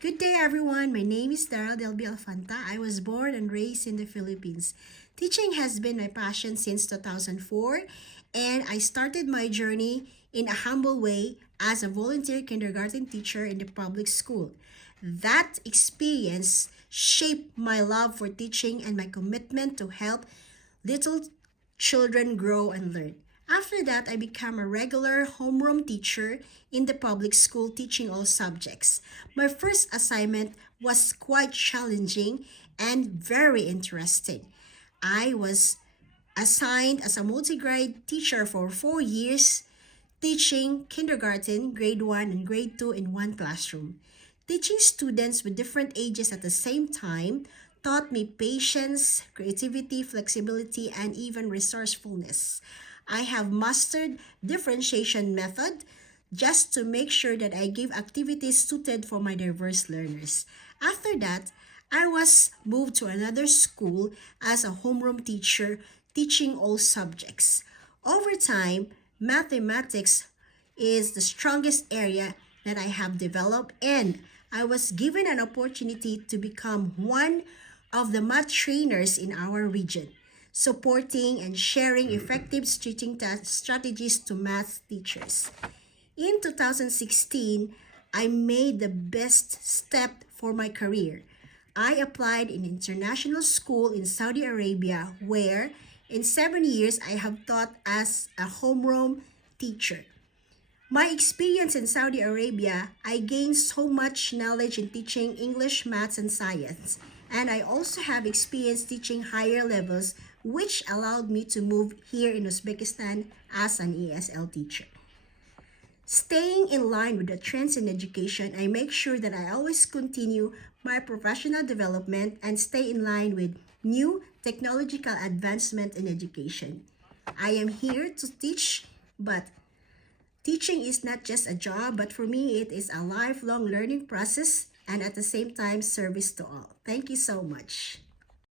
Good day, everyone. My name is Daryl Delby Alfanta. I was born and raised in the Philippines. Teaching has been my passion since 2004, and I started my journey in a humble way as a volunteer kindergarten teacher in the public school. That experience shaped my love for teaching and my commitment to help little children grow and learn. After that, I became a regular homeroom teacher in the public school teaching all subjects. My first assignment was quite challenging and very interesting. I was assigned as a multi-grade teacher for 4 years, teaching kindergarten, grade 1, and grade 2 in one classroom. Teaching students with different ages at the same time taught me patience, creativity, flexibility, and even resourcefulness. I have mastered differentiation method just to make sure that I give activities suited for my diverse learners. After that, I was moved to another school as a homeroom teacher teaching all subjects. Over time, mathematics is the strongest area that I have developed, and I was given an opportunity to become one of the math trainers in our region, supporting and sharing effective strategies to math teachers. In 2016, I made the best step for my career. I applied in international school in Saudi Arabia where in 7 years I have taught as a homeroom teacher. My experience in Saudi Arabia, I gained so much knowledge in teaching English, maths, and science. And I also have experience teaching higher levels, which allowed me to move here in Uzbekistan as an ESL teacher. Staying in line with the trends in education, I make sure that I always continue my professional development and stay in line with new technological advancement in education. I am here to teach, but teaching is not just a job, but for me, it is a lifelong learning process and at the same time, service to all. Thank you so much.